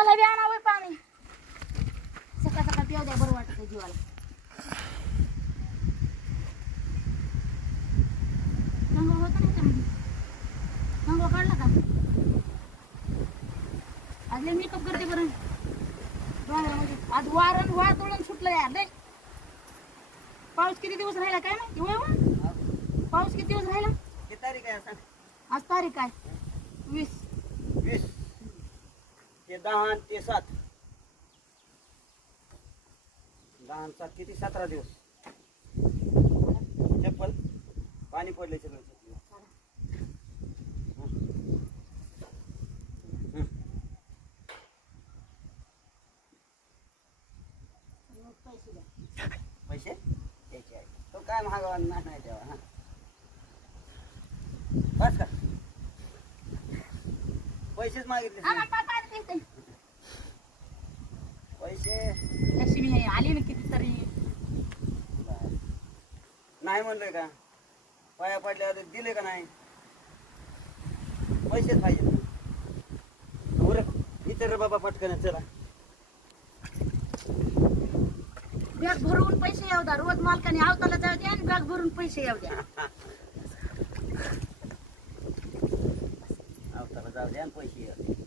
मला बी आणावं पाणी सकाळ सकाळ पिऊ द्या बरं वाटतं जीवाला अंघोळ होत नाही का अंघोळ काढला का आज लय मेकअप करते बरं आज वारण वादळून सुटलं यार लय पाऊस किती दिवस राहिला काय माहिती होय हो? पाऊस किती दिवस राहिला किती तारीख आहे सांग आज तारीख काय 20 20 ते 10 ते 7 10 आणि 7 किती 17 दिवस चप्पल पाणी पडले सगळं पैसे द्यायचे आहे तो काय महागावा नाही तेव्हा हा बस का पैसेच मागितले पैसे लक्ष्मी आली ना कितीतरी नाही म्हणलोय का पाया पडल्यावर दिले का नाही पैसेच पाहिजे इतर बाबा पटकन चला बॅग भरून पैसे येऊ द्या रोज मालकाने आवताला जाऊ द्या आणि बॅग भरून पैसे येऊ द्या आवताला जाऊ द्या आणि पैसे येऊ द्या